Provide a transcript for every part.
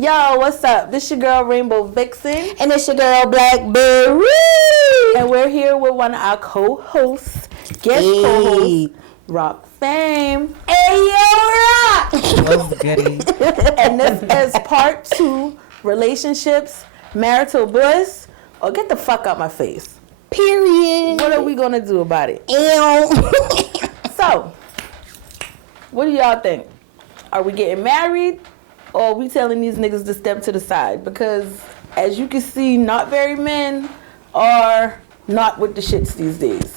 Yo, what's up? This your girl Rainbow Vixen. And it's your girl Blackberry. And we're here with one of our co-hosts, guest co-host, Rock Fame. Hey, yo, Rock! What's goody? And this is part 2, relationships, marital bliss, or get the fuck out my face. Period. What are we going to do about it? Ew. So, what do y'all think? Are we getting married? Or are we telling these niggas to step to the side? Because, as you can see, not very men are not with the shits these days.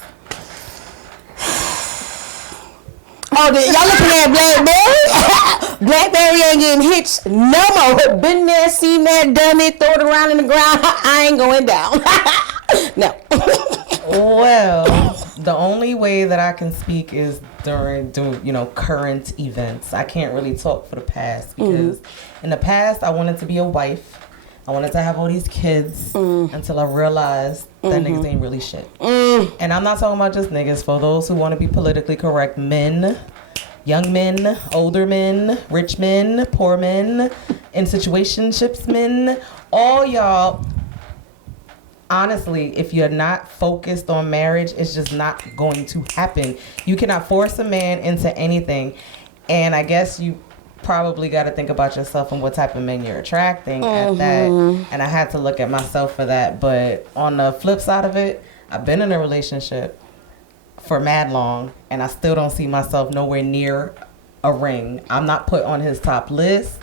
Oh, y'all looking at Blackberry? Blackberry ain't getting hitched no more. Been there, seen that, done it, throw it around in the ground. I ain't going down. No. Well, the only way that I can speak is during current events. I can't really talk for the past because in the past I wanted to be a wife. I wanted to have all these kids until I realized that niggas ain't really shit. And I'm not talking about just niggas. For those who want to be politically correct, men, young men, older men, rich men, poor men, in situationships men, all y'all. Honestly, if you're not focused on marriage, it's just not going to happen. You cannot force a man into anything. And I guess you probably got to think about yourself and what type of men you're attracting at that. And I had to look at myself for that. But on the flip side of it, I've been in a relationship for mad long, and I still don't see myself nowhere near a ring. I'm not put on his top list.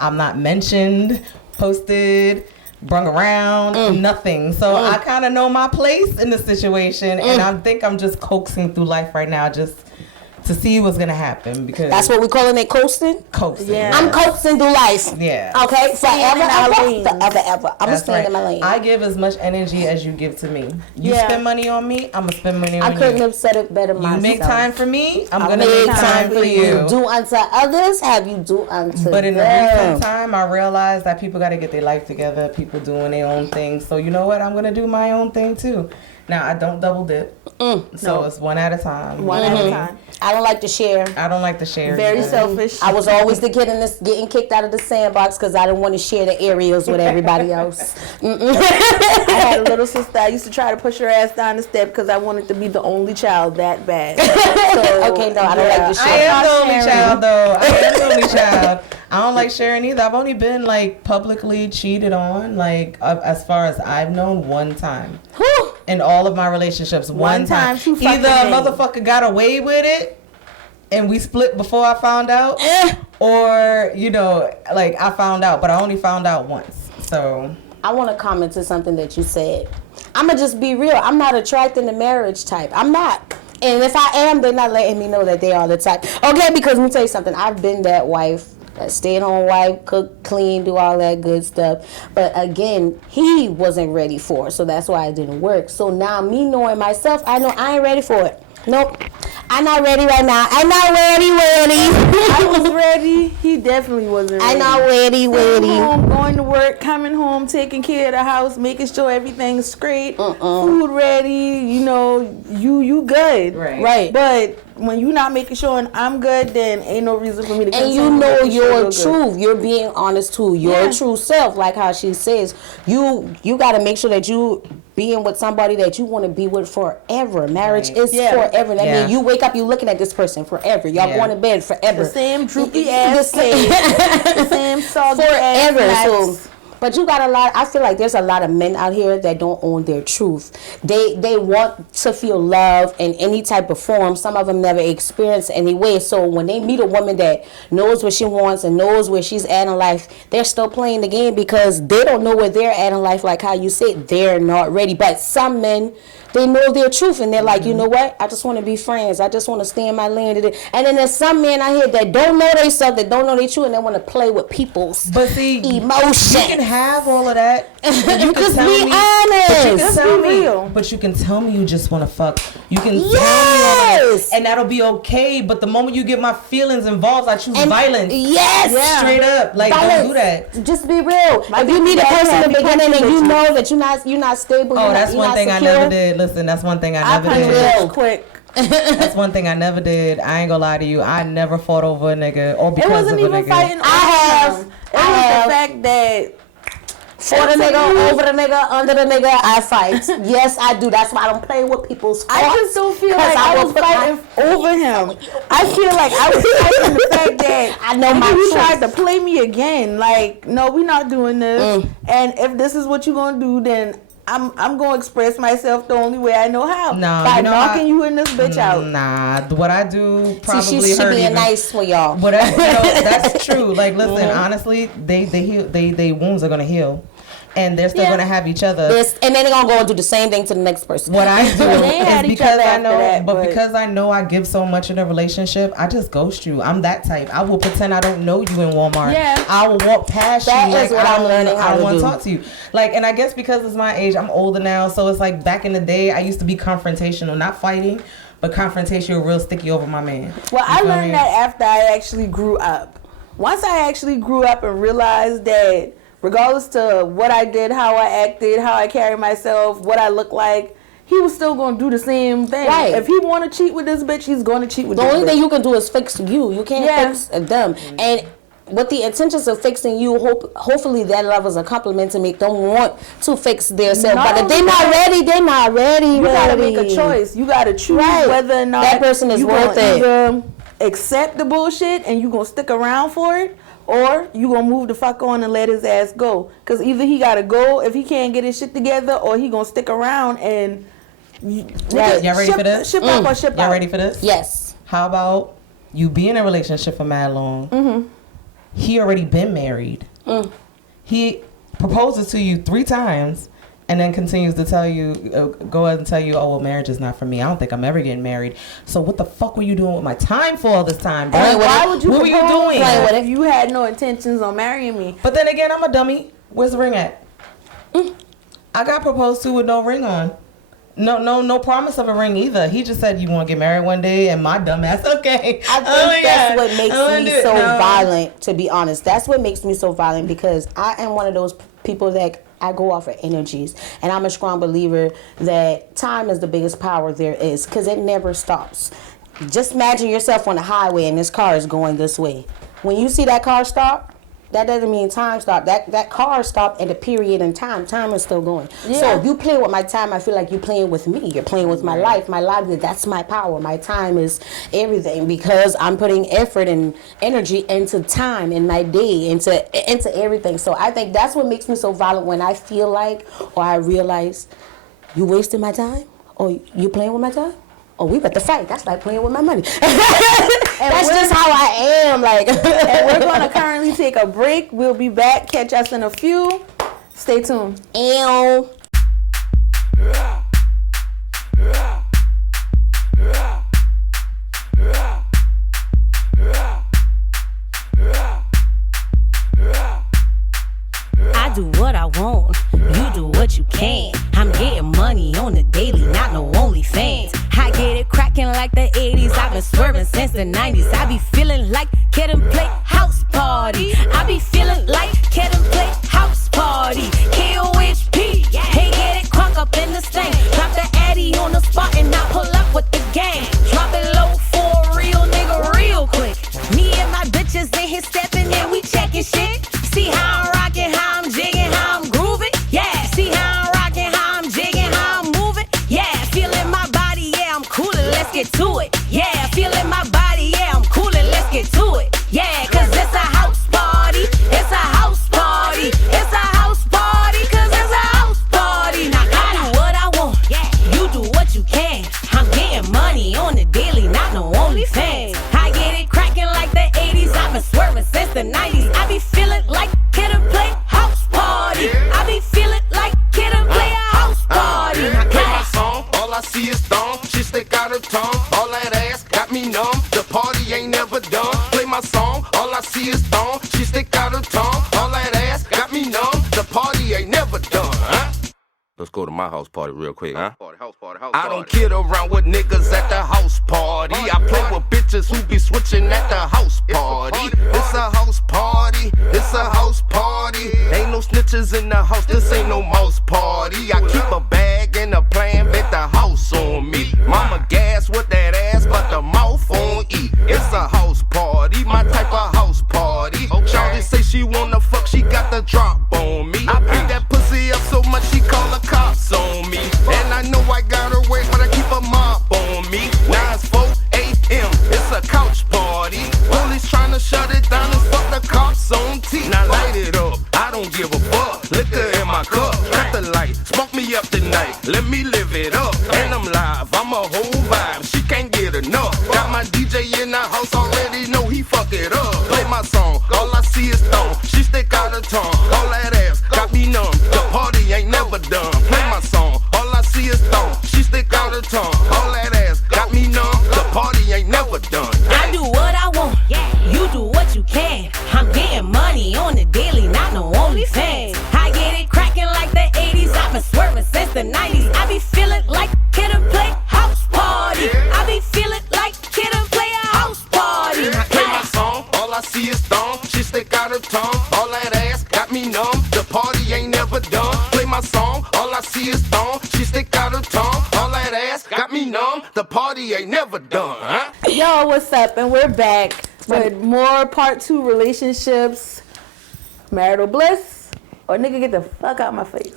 I'm not mentioned, posted, brung around, nothing. So I kind of know my place in the situation, and I think I'm just coaxing through life right now just to see what's going to happen. Because that's what we calling it, coasting? Coasting. Yeah. I'm coaxing through life. Yeah. Okay? Forever, ever. I'm going to That's stand right. in my lane. I give as much energy as you give to me. You spend money on me, I'm going to spend money on you. I couldn't have said it better myself. You make time for me, I'm going to make time for you. Do unto others, have you do unto But in the them. recent time, I realized that people got to get their life together. People doing their own thing. So you know what? I'm going to do my own thing too. Now, I don't double dip. So it's one at a time. One at a time. I don't like to share. I don't like to share. Very either. selfish. I was always the kid in this getting kicked out of the sandbox because I didn't want to share the areas with everybody else. I had a little sister. I used to try to push her ass down the step because I wanted to be the only child that bad. So, Okay, no, I don't like to share. I am the only child, though. I am the only child. I don't like sharing either. I've only been like publicly cheated on, like as far as I've known, one time. In all of my relationships, one time. Either a motherfucker got away with it and we split before I found out, or like I found out, but I only found out once. So I want to comment to something that you said. I'm gonna just be real. I'm not attracting the marriage type. I'm not. And if I am, they're not letting me know that they are the type. Okay, because let me tell you something. I've been that wife. Stay-at-home wife, cook, clean, do all that good stuff. But again, he wasn't ready for it, so that's why it didn't work. So now me knowing myself, I know I ain't ready for it. Nope. I'm not ready right now. I'm not ready. I was ready. He definitely wasn't ready. I'm not ready. Home, going to work, coming home, taking care of the house, making sure everything's straight, food ready, you good. Right. But when you're not making sure and I'm good, then ain't no reason for me to continue. And you know your good. truth. You're being honest to your true self, like how she says. You got to make sure that you being with somebody that you want to be with forever. Marriage is forever. That means you wake up, you looking at this person forever. Y'all going to bed forever. The same droopy ass face. The same soggy ass forever. So, but you got a lot. I feel like there's a lot of men out here that don't own their truth. They want to feel love in any type of form. Some of them never experience it anyway. So when they meet a woman that knows what she wants and knows where she's at in life, they're still playing the game because they don't know where they're at in life. Like how you said, they're not ready. But some men, they know their truth and they're like, you know what? I just want to be friends. I just want to stay in my lane. And then there's some men out here that don't know themselves, that don't know their truth, and they want to play with people's emotions. You can have all of that. You can be honest. But you can tell me you just want to fuck. You can tell me all that, and that'll be okay. But the moment you get my feelings involved, I choose violence. Yes. Straight up. Like, don't do that. Just be real. If you meet a person in the beginning and you know that you're not stable, that's one thing I never did. Listen, that's one thing I never did. Quick. That's one thing I never did. I ain't gonna lie to you. I never fought over a nigga or because of a nigga. It wasn't even fighting. I have. It was the fact that for the nigga, over the nigga, under the nigga, I fight. Yes, I do. That's why I don't play with people's thoughts. I just don't feel like I was fighting over him. I feel like I was fighting the fact that I know my you truth. tried to play me again. Like, no, we're not doing this. And if this is what you're gonna do, then I'm gonna express myself the only way I know how. No, by knocking you in this bitch out. Nah, what I do probably See, she's hurt being even. nice for y'all. Whatever, that's true. Like, listen, honestly, they heal. They wounds are gonna heal, and they're still gonna have each other. And then they're gonna go and do the same thing to the next person. What I do is because I know, but because I know I give so much in a relationship, I just ghost you. I'm that type. I will pretend I don't know you in Walmart. Yeah. I will walk past That you. is what I'm learning how I to want do. to talk to you. Like, and I guess because it's my age, I'm older now, so it's like back in the day, I used to be confrontational, not fighting, but confrontational, real sticky over my man. Well, I learned that after I actually grew up. Once I actually grew up and realized that regardless to what I did, how I acted, how I carried myself, what I looked like, he was still going to do the same thing. Right. If he want to cheat with this bitch, he's going to cheat with The this only bitch. thing you can do is fix you. You can't fix them. And with the intentions of fixing you, hopefully that love is a compliment to make them want to fix themselves. No, But if they're not ready, they're not ready. You got to make a choice. You got to choose whether or not that person is you worth gonna it. either accept the bullshit and you going to stick around for it, or you going to move the fuck on and let his ass go. Because either he got to go if he can't get his shit together, or he going to stick around and... Right. Y'all ready for this? Ship up or ship out. Y'all ready for this? Yes. How about you be in a relationship for mad long? He already been married. He proposes to you 3 times and then continues to tell you, go ahead and tell you, oh, well, marriage is not for me. I don't think I'm ever getting married. So what the fuck were you doing with my time for all this time, bro? And why would you what were you propose doing? like, if you had no intentions on marrying me? But then again, I'm a dummy. Where's the ring at? I got proposed to with no ring on. No promise of a ring either. He just said you want to get married one day, and my dumb ass, okay. I think that's what makes me so violent, to be honest. That's what makes me so violent, because I am one of those people that I go off of energies. And I'm a strong believer that time is the biggest power there is, because it never stops. Just imagine yourself on the highway and this car is going this way. When you see that car stop, that doesn't mean time stopped. That car stopped at a period in time. Time is still going. Yeah. So if you play with my time, I feel like you're playing with me. You're playing with my life. My livelihood, that's my power. My time is everything, because I'm putting effort and energy into time, in my day, into everything. So I think that's what makes me so violent, when I feel like, or I realize, you wasting my time, or you playing with my time. Oh, we better fight. That's like playing with my money. That's just how I am. Like, And we're going to currently take a break. We'll be back. Catch us in a few. Stay tuned. Ew. I do what I want, you do what you can. I'm getting money on the daily, not no OnlyFans. I get it cracking like the 80s, I've been swerving since the 90s. I be feeling like kid and play house party. I be feeling like kid and play house party. KOHP, hey, get it crunk up in this thing. Drop the Addy on the spot and I pull up with the gang. Drop it low for a real nigga real quick. Me and my bitches in here stepping and we checking shit. See how I'm rocking, how I'm jigging, how I'm grooving. Yeah, see how I'm rocking, how I'm jigging, how I'm moving. Yeah, feeling my body, yeah, I'm coolin', let's get to it. Yeah, feeling my body, yeah, I'm coolin', let's get to it. Yeah, cause it's a house party, it's a house party, it's a house party, cause it's a house party. Now I do what I want, you do what you can. I'm getting money on the daily, not no OnlyFans. I get it cracking like the 80s, I've been swerving since the 90s. I be feeling like kid and play house party. I be feeling like kid and play a house party. Now Play my song, all I see is thong. She stick out her tongue, all that ass got me numb. The party ain't never done. Play my song, all I see is thong. She stick out her tongue, all that ass got me numb. The party ain't never done, huh? Let's go to my house party real quick, huh? I don't kid around with niggas at the house party. I play with bitches who be switching at the house party. It's a house party, it's a house party. Ain't no snitches in the house, this ain't no mouse party. I keep a bag and a plan, bet the house on me. Mama gas with that ass, but the mouth on E. It's a house party, my type of house party. Shawty say she wanna fuck, she tryna shut it down and fuck the cops on T. Now light it up, I don't give a fuck. Liquor in my cup, cut the light, smoke me up tonight. Let me live it up, and I'm live, I'm a whole vibe. She can't get enough. Got my DJ in the house, already know he fuck it up. Play my song, all I see is thong. She stick out her tongue, all that ass got me numb. The party ain't never done. Play my song, all I see is thong. She stick out her tongue, all that ass got me numb. The party ain't never done. I do what I want, you do what you can. I'm getting money on the daily, not no OnlyFans. I get it cracking like the 80s, I've been swerving since the 90s. I be feeling like kid and play house party. I be feeling like kid and play a house party. Play my song, all I see is thong. She stick out her tongue, all that ass got me numb. The party ain't never done. Play my song, all I see is thong. She stick out her tongue, all that ass got me numb. The party ain't never done, huh? Yo, what's up? And we're back with more part 2 relationships, marital bliss, or nigga get the fuck out my face.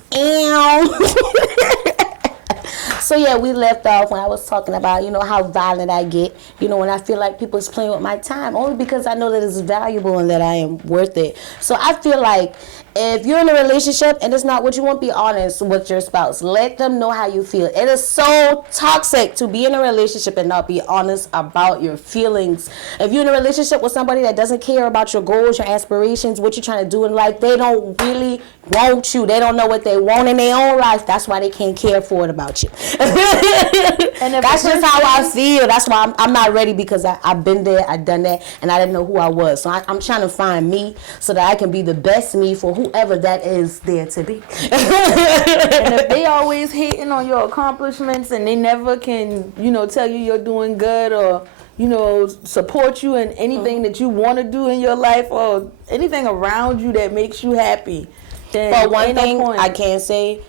So yeah, we left off when I was talking about, you know, how violent I get, you know, when I feel like people is playing with my time, only because I know that it's valuable and that I am worth it. So I feel like if you're in a relationship and it's not what you want, be honest with your spouse. Let them know how you feel. It is so toxic to be in a relationship and not be honest about your feelings. If you're in a relationship with somebody that doesn't care about your goals, your aspirations, what you're trying to do in life, they don't really want you. They don't know what they want in their own life. That's why they can't care for it about you. And that's just how I feel. That's why I'm not ready, because I've been there, I've done that, and I didn't know who I was. So I'm trying to find me so that I can be the best me for whoever that is there to be. And if they always hating on your accomplishments and they never can, you know, tell you you're doing good or, you know, support you in anything that you want to do in your life or anything around you that makes you happy, then But one ain't no thing point. I can say,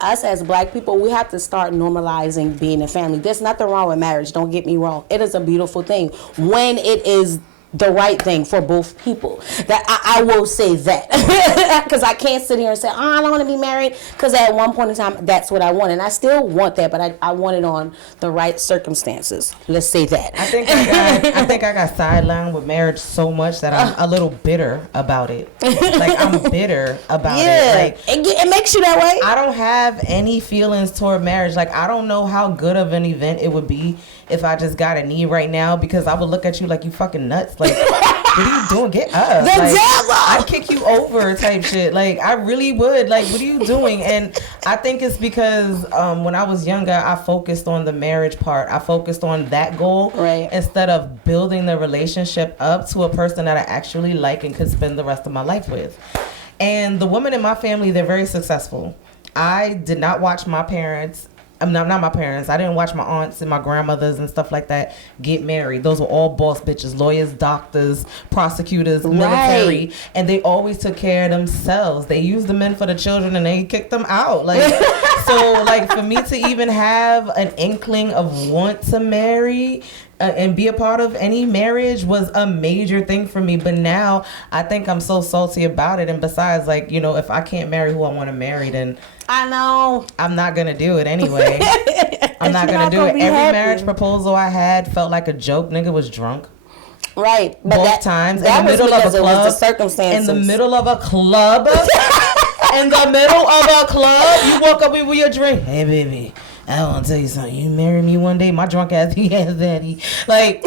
us as black people, we have to start normalizing being a family. There's nothing wrong with marriage, don't get me wrong. It is a beautiful thing when it is the right thing for both people. That I will say that. Because I can't sit here and say, oh, I don't want to be married, because at one point in time, that's what I want. And I still want that, but I want it on the right circumstances. Let's say that. I think I got sidelined with marriage so much that I'm a little bitter about it. Like, I'm bitter about it. Like, it makes you that way. I don't have any feelings toward marriage. Like, I don't know how good of an event it would be if I just got a knee right now, because I would look at you like you fucking nuts. Like, what are you doing? Get up. The like, devil! I'd kick you over type shit. Like, I really would. Like, what are you doing? And I think it's because when I was younger, I focused on the marriage part. I focused on that goal. Right. Instead of building the relationship up to a person that I actually like and could spend the rest of my life with. And the women in my family, they're very successful. I did not watch my parents. Not my parents. I didn't watch my aunts and my grandmothers and stuff like that get married. Those were all boss bitches, lawyers, doctors, prosecutors, military, and they always took care of themselves. They used the men for the children and they kicked them out. Like, so, like, for me to even have an inkling of want to marry and be a part of any marriage was a major thing for me. But now I think I'm so salty about it. And besides, like, you know, if I can't marry who I want to marry, then I know I'm not going to do it anyway. I'm not going to do it. Every marriage proposal I had felt like a joke. Nigga was drunk. Right. But Both times. That in the was middle of because a it club. was the circumstances. In the middle of a club. In the middle of a club. You walk up with your drink. Hey, baby, I want to tell you something. You marry me one day, my drunk ass he has daddy. Like,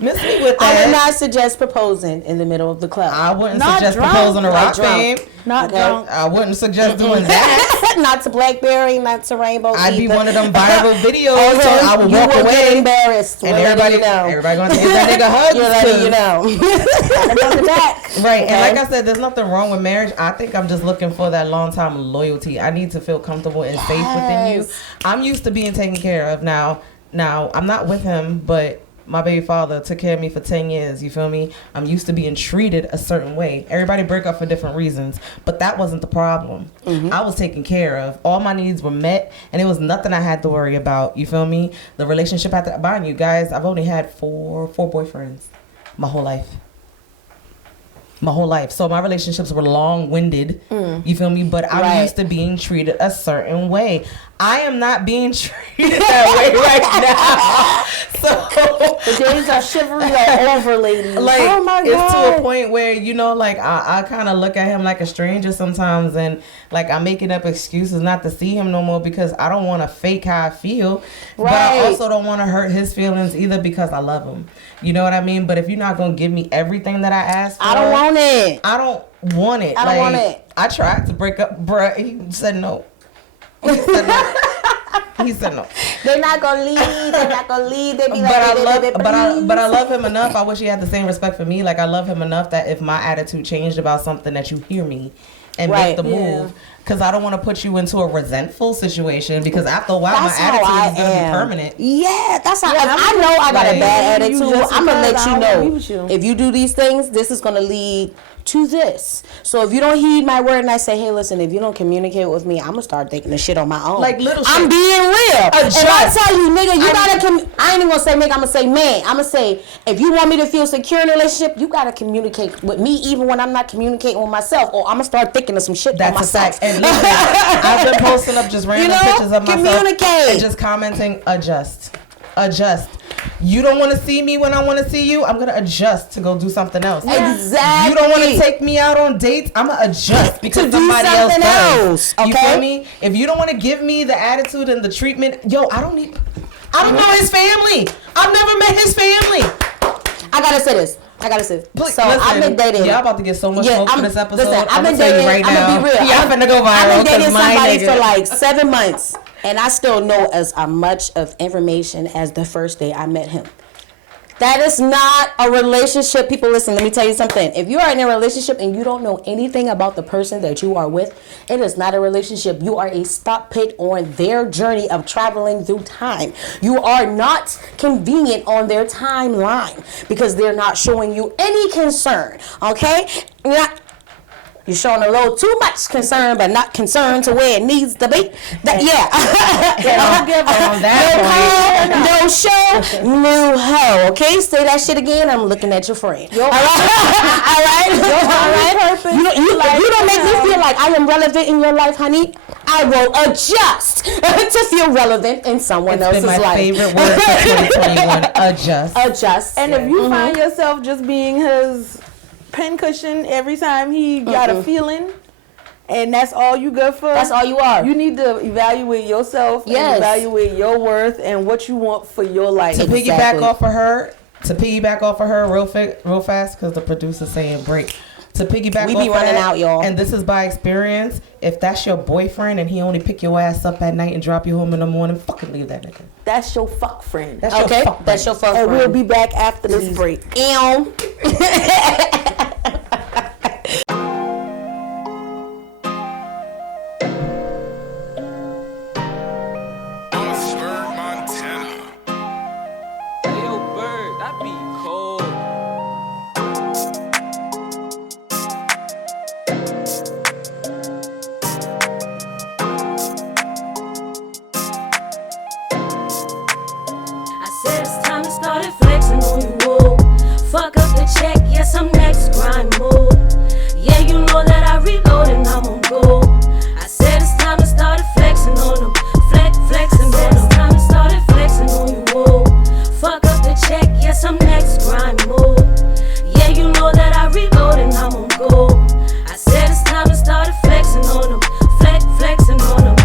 miss me with that. I would not suggest proposing in the middle of the club. I wouldn't Not suggest drunk, proposing to not Rock drunk. Fame. Not drunk. I wouldn't suggest doing that. Not to Blackberry, not to Rainbow. I'd be either. one of them viral videos, Okay, so I would you walk will get away. embarrassed. And We're letting everybody you know. going to give that nigga hugs. You're letting you know. Gotta go to that. Right, Okay. and like I said, there's nothing wrong with marriage. I think I'm just looking for that long-time loyalty. I need to feel comfortable and safe within you. I'm used to being taken care of. Now, I'm not with him, but my baby father took care of me for 10 years, you feel me? I'm used to being treated a certain way. Everybody break up for different reasons, but that wasn't the problem. I was taken care of. All my needs were met, and it was nothing I had to worry about, you feel me? The relationship had to bind you guys. I've only had four boyfriends my whole life. So my relationships were long-winded, you feel me? But I'm used to being treated a certain way. I am not being treated that way right now. So The days of chivalry are over, ladies. like, oh my it's God. to a point where, you know, like I kind of look at him like a stranger sometimes, and like I'm making up excuses not to see him no more because I don't want to fake how I feel, but I Right. also don't want to hurt his feelings either because I love him. You know what I mean? But if you're not gonna give me everything that I asked for, I don't want it. I don't want it. I don't want it. I tried to break up, bruh. He said no. He said no. He said no. They're not gonna leave. They're not gonna leave. They be like, But I love, "Baby, but I please." love him enough. I wish he had the same respect for me. Like I love him enough that if my attitude changed about something, that you hear me and Right. make the move. Because I don't want to put you into a resentful situation. Because after a while, That's my how attitude I is gonna be am. permanent. Yeah, that's how. Yeah, if I know I got like, a bad you attitude, just I'm gonna because let I you don't agree know. with you. If you do these things, this is gonna lead to this. So if you don't heed my word and I say, hey, listen, if you don't communicate with me, I'm gonna start taking the shit on my own. Like little I'm shit. being real. Adjust. And I tell you, nigga, you gotta. I ain't even gonna say nigga. I'm gonna say man. I'm gonna say if you want me to feel secure in a relationship, you gotta communicate with me even when I'm not communicating with myself, or I'm gonna start thinking of some shit That's on a fact. myself. And listen, I've been posting up just random You know, pictures of myself communicate. and just commenting, adjust. You don't want to see me when I want to see you. I'm gonna adjust to go do something else. Exactly. You don't want to take me out on dates. I'm gonna adjust because To do somebody else something does. else, You okay? feel me? If you don't want to give me the attitude and the treatment, I don't know his family. I've never met his family. I gotta say this. Please, So listen, I've been dating. Y'all about to get so much smoke for this episode. Listen, I've I'm been gonna tell you dating. right I'm now. gonna be real. Y'all finna go viral. I've been 'cause dating my somebody nigga- for like 7 months, and I still know as much of information as the first day I met him. That is not a relationship. People, listen, let me tell you something. If you are in a relationship and you don't know anything about the person that you are with, it is not a relationship. You are a stop pit on their journey of traveling through time. You are not convenient on their timeline because they're not showing you any concern, okay? You're showing a little too much concern, but not concern to where it needs to be. Don't give on that No call, no show, no hoe. Okay, say that shit again. I'm looking at your friend. All right. You don't make me feel like I am relevant in your life, honey. I will adjust to feel relevant in someone It's else's been my life. favorite word for 2021. Adjust. Adjust. And if you find yourself just being his pincushion every time he got a feeling, and that's all you good for, That's all you are. You need to evaluate yourself Yes. and evaluate your worth and what you want for your life. To piggyback Exactly. off of her real fast, because the producer's saying break. To piggyback We off be of running that, out, y'all. And this is by experience. If that's your boyfriend and he only pick your ass up at night and drop you home in the morning, fucking leave that nigga. That's your fuck friend. That's your Okay, fuck that's your friend. fuck And we'll be back after this break. Ew. I said it's time to start flexing on you, whoa. Fuck up the check, yes, I'm next, grind move. Yeah, you know that I reload and I'm on go. I said it's time to start flexing on them, flexing on them. It's time to start flexing on you, whoa. Fuck up the check, yes, I'm next, grind move. Yeah, you know that I reload and I'm on go. I said it's time to start flexing on them, flexing on them.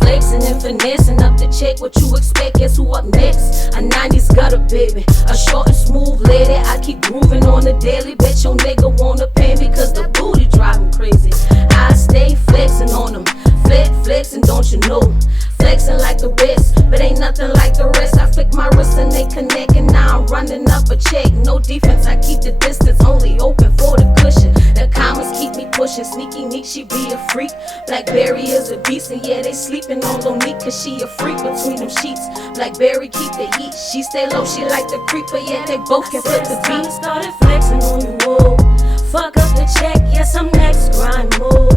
Flexing and finessing up the check, what you expect, guess who up next? A 90s gutter baby, a short and smooth lady. I keep grooving on the daily, bet your nigga wanna pay me cause the booty driving crazy. I stay flexing on them, flexing, don't you know? Flexing like the best, but ain't nothing like the rest. I flick my wrist and they connect, and now I'm running up a check. No defense, I keep the distance, only open for the cushion. The commas keep me pushing, sneaky neat, she be a freak. Blackberry is a beast, and yeah, they sleeping on Lonique, cause she a freak between them sheets. Blackberry keep the heat, she stay low, she like the creep, but yeah, they both can flip the beat. Started flexing on you, whoa. Fuck up the check, yes, I'm next, grind move.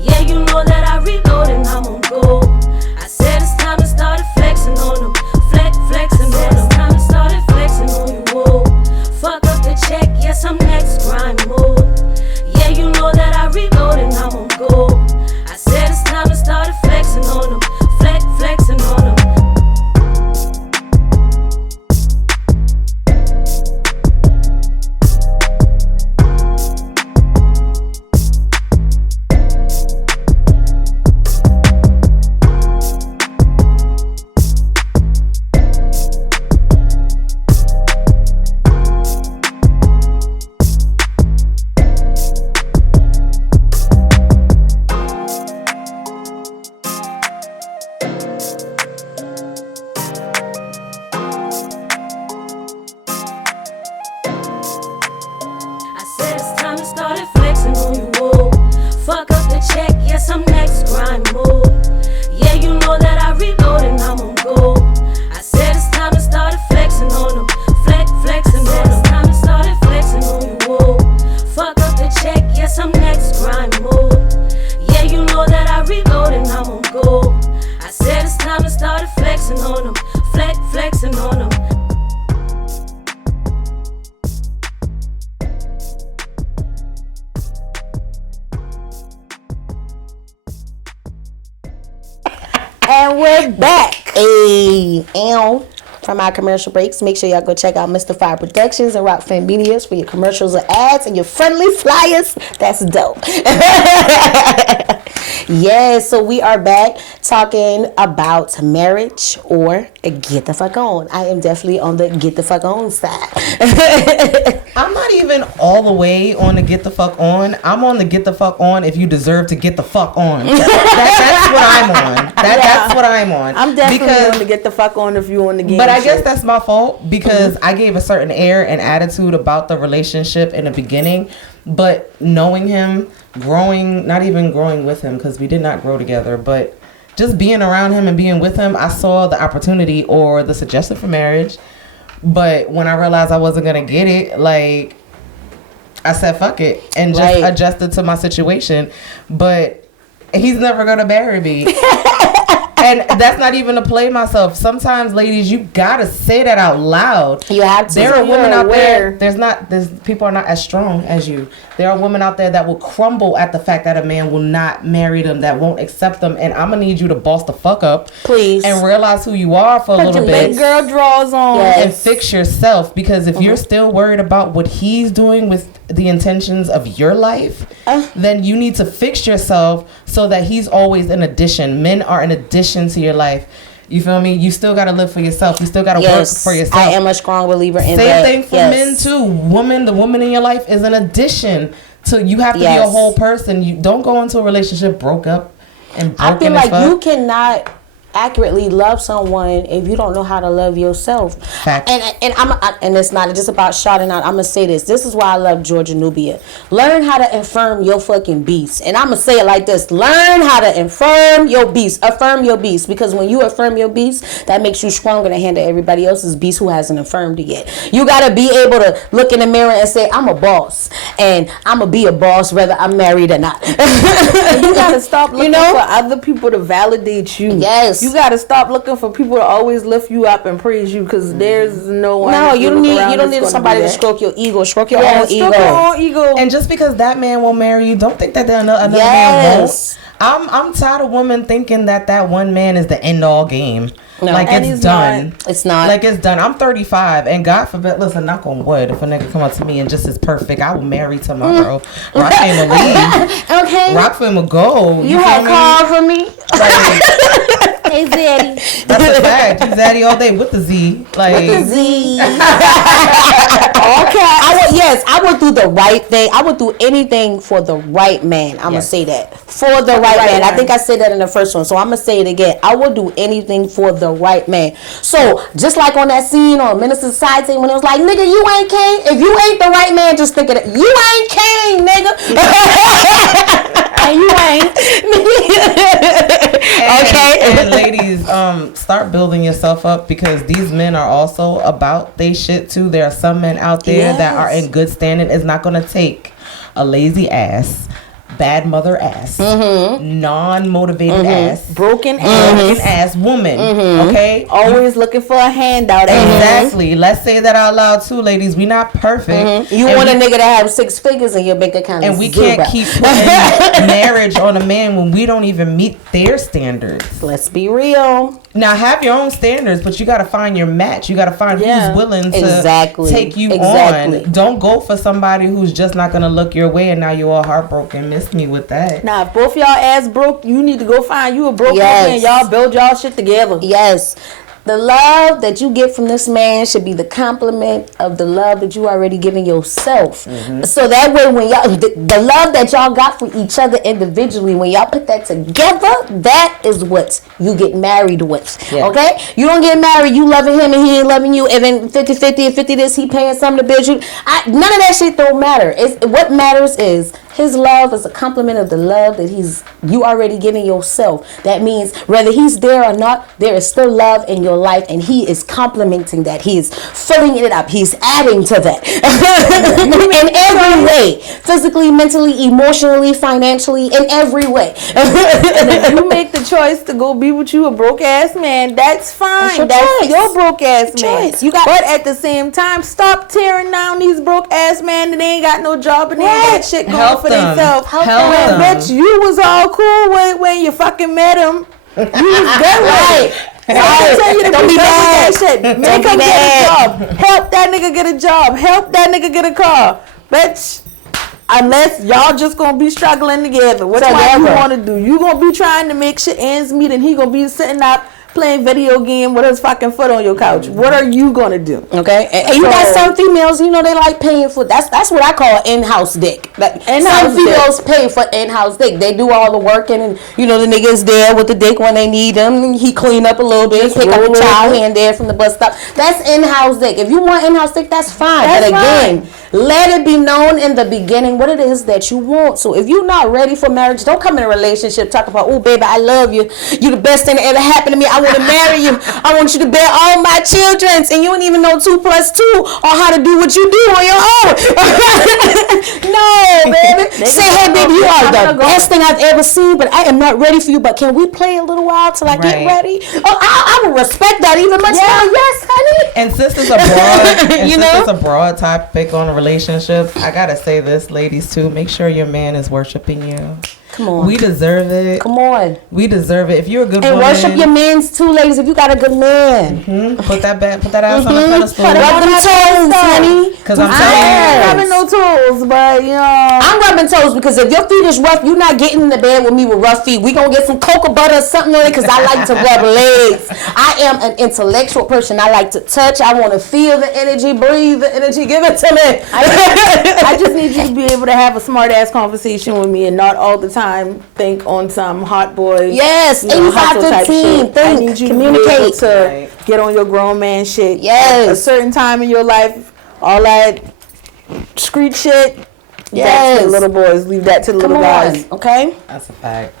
Yeah, you know that I reload and I'm on go. I said it's time to start flexing on them, flexing on them. It's time to start flexing on you, whoa. Fuck up the check, yes, I'm next, grind move. Yeah, you know that I reload and I'm on go. I said it's time to start flexing on them, some next grind move. Yeah, you know that I reload and I'm on go. I said it's time to start flexing on them. Flexing on them. It's time to start flexing on you. Whoa. Fuck up the check, yes, I'm next grind move. Yeah, you know that I reload and I'm on go. I said it's time to start flexing on them. Flexing on them. And we're back. Hey, from our commercial breaks, make sure y'all go check out Mr. Fire Productions and Rock Fan Medias for your commercials or ads and your friendly flyers. That's dope. Yeah, so we are back talking about marriage or get the fuck on. I am definitely on the get the fuck on side. I'm not even all the way on the get the fuck on. I'm on the get the fuck on if you deserve to get the fuck on. That's what I'm on. That's what I'm on. I'm definitely on the get the fuck on if you on the game. But I guess that's my fault because I gave a certain air and attitude about the relationship in the beginning. But knowing him, not even growing with him because we did not grow together, but just being around him and being with him, I saw the opportunity or the suggestion for marriage. But when I realized I wasn't going to get it, like, I said, fuck it, and just adjusted to my situation. But he's never going to marry me. And that's not even to play myself. Sometimes, ladies, you gotta say that out loud. You have to. There are women out there. People are not as strong as you. There are women out there that will crumble at the fact that a man will not marry them, that won't accept them. And I'm gonna need you to boss the fuck up, please, and realize who you are for a little bit. Big girl draws on and fix yourself. Because if you're still worried about what he's doing with the intentions of your life, then you need to fix yourself so that he's always an addition. Men are an addition to your life. You feel me? You still got to live for yourself. You still got to work for yourself. I am a strong believer in that. Same thing for men too. The woman in your life is an addition to, you have to be a whole person. You don't go into a relationship broke up and broken. I feel like you cannot accurately love someone if you don't know how to love yourself. And it's not just about shouting out. I'm gonna say this is why I love Georgia Nubia. Learn how to affirm your fucking beast. And I'm gonna say it like this: learn how to affirm your beast. Affirm your beast, because when you affirm your beast, that makes you stronger to handle everybody else's beast who hasn't affirmed it yet. You gotta be able to look in the mirror and say, I'm a boss, and I'm gonna be a boss whether I'm married or not. And you gotta stop looking for other people to validate you. Yes. You gotta stop looking for people to always lift you up and praise you, because there's no one. No, you don't need somebody to stroke your ego. Stroke your own ego. Your own ego. And just because that man will marry you, don't think that another man won't. I'm tired of women thinking that one man is the end all game. No. Like, it's done. It's not. Like, it's done. I'm 35, and God forbid, listen, knock on wood, if a nigga come up to me and just is perfect, I will marry tomorrow. Rock ain't a leave. Okay. Rock for him a go. You had called for me? Hey, Zaddy. That's a fact. He's Zaddy all day with the Z. Like, with the Z. Okay. I would do the right thing. I would do anything for the right man. I'm going to say that. For the right man. I think I said that in the first one, so I'm going to say it again. I would do anything for the right man. So, just like on that scene on Minister Society when it was like, nigga, you ain't Kane. If you ain't the right man, just think of it. You ain't Kane, nigga. And you ain't. And ladies, start building yourself up, because these men are also about they shit too. There are some men out there that are in good standing. It's not going to take a lazy ass, bad mother ass, non-motivated ass, broken ass woman, okay? Always looking for a handout. Exactly. Let's say that out loud too, ladies. We not perfect. You want a nigga to have 6 figures in your bank account. And we can't keep putting marriage on a man when we don't even meet their standards. Let's be real. Now, have your own standards, but you got to find your match. You got to find who's willing to take you on. Don't go for somebody who's just not going to look your way, and now you're all heartbroken. Miss me with that. Now, if both y'all ass broke, you need to go find you a broke man, and y'all build y'all shit together. Yes. The love that you get from this man should be the complement of the love that you already giving yourself. So that way, when y'all, the love that y'all got for each other individually, when y'all put that together, that is what you get married with. Yeah. Okay? You don't get married, you loving him and he ain't loving you, and then 50-50 and 50 this, he paying some of the bills. None of that shit don't matter. What matters is His love is a complement of the love that you already giving yourself. That means whether he's there or not, there is still love in your life, and he is complementing that. He is filling it up. He's adding to that in every way, physically, mentally, emotionally, financially, in every way. And if you make the choice to go be with you a broke ass man, that's fine. That's your broke ass man. But at the same time, stop tearing down these broke ass men that ain't got no job and they ain't got shit going for themselves. Help them. Bitch, you was all cool when you fucking met him. You was good right. So I tell you to Don't be mad. that shit. Make him get a job. Help that nigga get a job. Help that nigga get a car. Bitch. Unless y'all just gonna be struggling together. What you wanna do? You gonna be trying to make shit ends meet, and he gonna be sitting up playing video game with his fucking foot on your couch. What are you gonna do? Okay, and you got some females, they like paying for that's what I call in-house dick. Like, some females pay for in-house dick. They do all the working, and the nigga's there with the dick when they need him. He clean up a little bit, pick up a child here and there from the bus stop. That's in-house dick. If you want in-house dick, that's fine. But again, let it be known in the beginning what it is that you want. So if you're not ready for marriage, don't come in a relationship talking about, oh baby, I love you. You the best thing that ever happened to me. I want to marry you. I want you to bear all my children's, and you don't even know 2 + 2 or how to do what you do on your own. No, baby. Say, hey, baby, you are the best thing I've ever seen, but I am not ready for you. But can we play a little while till I get ready? Oh, I would respect that even much more. Yes, honey. And since it's a broad topic on relationships, I gotta say this, ladies, too. Make sure your man is worshiping you. Come on. We deserve it. Come on. We deserve it. If you're a good woman. And worship your mans too, ladies, if you got a good man. Mm-hmm. Put that ass on the pedestal. Rub them toes, honey. Because I'm telling you. I ain't rubbing no toes, but I'm rubbing toes because if your feet is rough, you're not getting in the bed with me with rough feet. We gonna get some cocoa butter or something on it because I like to rub legs. I am an intellectual person. I like to touch. I want to feel the energy, breathe the energy. Give it to me. I just need you to be able to have a smart ass conversation with me and not all the time think on some hot boy. Yes, 85-15. I need you communicate to get on your grown man shit. Yes, at a certain time in your life, all that street shit. Yes, to the little boys. Leave that to the little guys. Okay, that's a fact.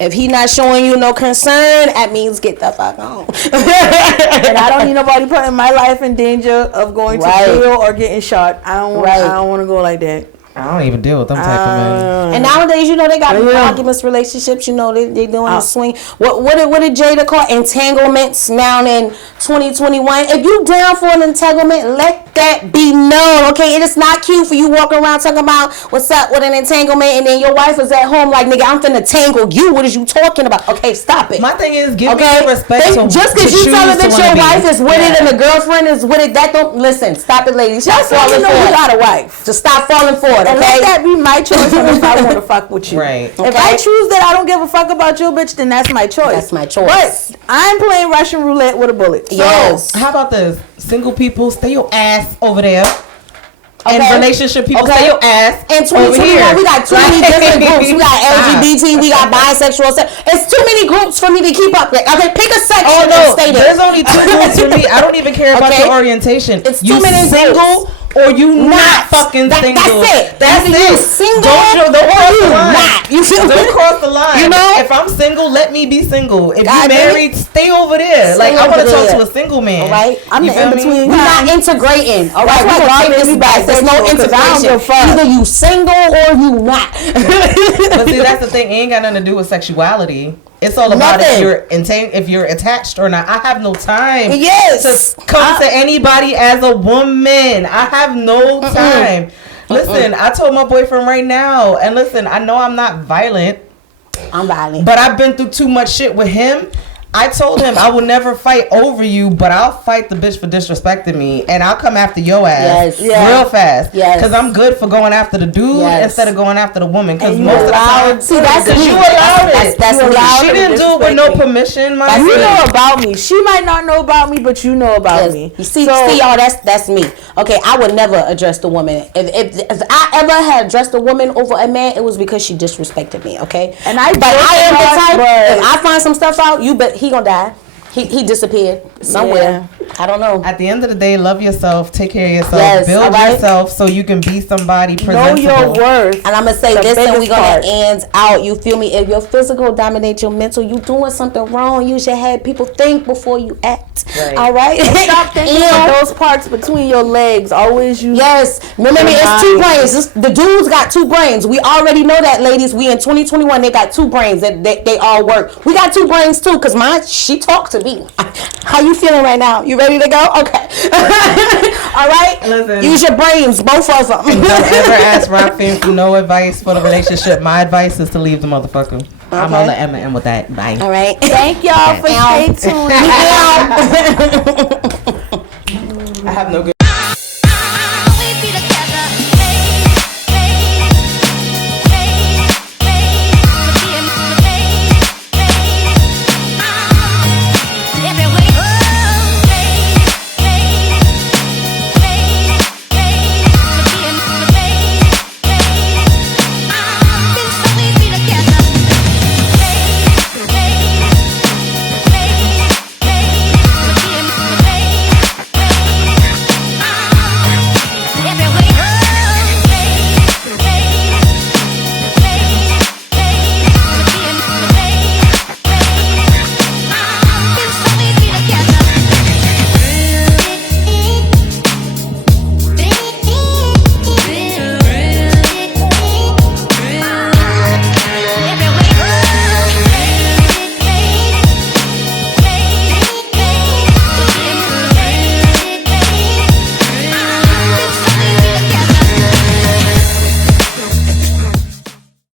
If he not showing you no concern, that means get the fuck on. And I don't need nobody putting my life in danger of going to jail or getting shot. I don't want to go like that. I don't even deal with them type of men. And nowadays, they got monogamous relationships. They doing the swing. What did Jada call entanglements now in 2021? If you down for an entanglement, let that be known. Okay, it is not cute for you walking around talking about what's up with an entanglement, and then your wife is at home like, nigga, I'm finna tangle you. What is you talking about? Okay, stop it. My thing is, give me respect. Just because you tell her that your wife is with it and the girlfriend is with it, that don't listen. Stop it, ladies. Just so you know you got a wife. Just stop falling for it. And let that be my choice if I want to fuck with you. Right. Okay? If I choose that I don't give a fuck about you, bitch, then that's my choice. That's my choice. But I'm playing Russian roulette with a bullet. So, yes. How about this? Single people, stay your ass over there. And relationship people, stay your ass in 2021, we got too many different groups. We got LGBT, we got bisexual. It's too many groups for me to keep up with. Okay, pick a section and stay there. There's only 2 groups for me. I don't even care about your orientation. It's too many single groups. Or you not fucking single. That's it. That's it. You single don't cross the line. Not. You feel don't cross the line. If I'm single, let me be single. If you're married, stay over there. Like, I want to talk to a single man. All right? I'm the in-between. We're not integrating. All right? We're going to take this back. There's no integration. Either you single or you not. But see, that's the thing. It ain't got nothing to do with sexuality. It's all about if you're attached or not. I have no time to come to anybody as a woman. I have no time. Listen, I told my boyfriend right now, and listen, I know I'm not violent. I'm violent. But I've been through too much shit with him. I told him I will never fight over you, but I'll fight the bitch for disrespecting me, and I'll come after your ass real fast. Because I'm good for going after the dude instead of going after the woman. Because most of the time, you allowed it. She didn't do it with no permission. You know about me. She might not know about me, but you know about me. You see, y'all, that's me. Okay, I would never address the woman. If I ever had addressed a woman over a man, it was because she disrespected me. Okay, and I am the type. If I find some stuff out, he gonna die. He disappeared somewhere. I don't know. At the end of the day, love yourself, take care of yourself, Yes, build alright. yourself so you can be somebody Know presentable. your worth. And I'm gonna say The this, and we biggest gonna part. end out. You feel me? If your physical dominates your mental, you doing something wrong. You should have people think before you act. Right. All right. Stop thinking Yeah. of those parts between your legs. Always use. Yes, remember Your it's two body. brains. The dudes got two brains. We already know that, ladies. We in 2021, they got two brains. They all work. We got two brains too, cause mine, she talked to me. How you feeling right now? You ready to go? Okay. All right. Listen. Use your brains, both of them. Don't ever ask Rockfin for no advice for the relationship. My advice is to leave the motherfucker. I'm gonna let Emma end with that. Bye. All right. Thank y'all for Ow. stay tuned. I have no good.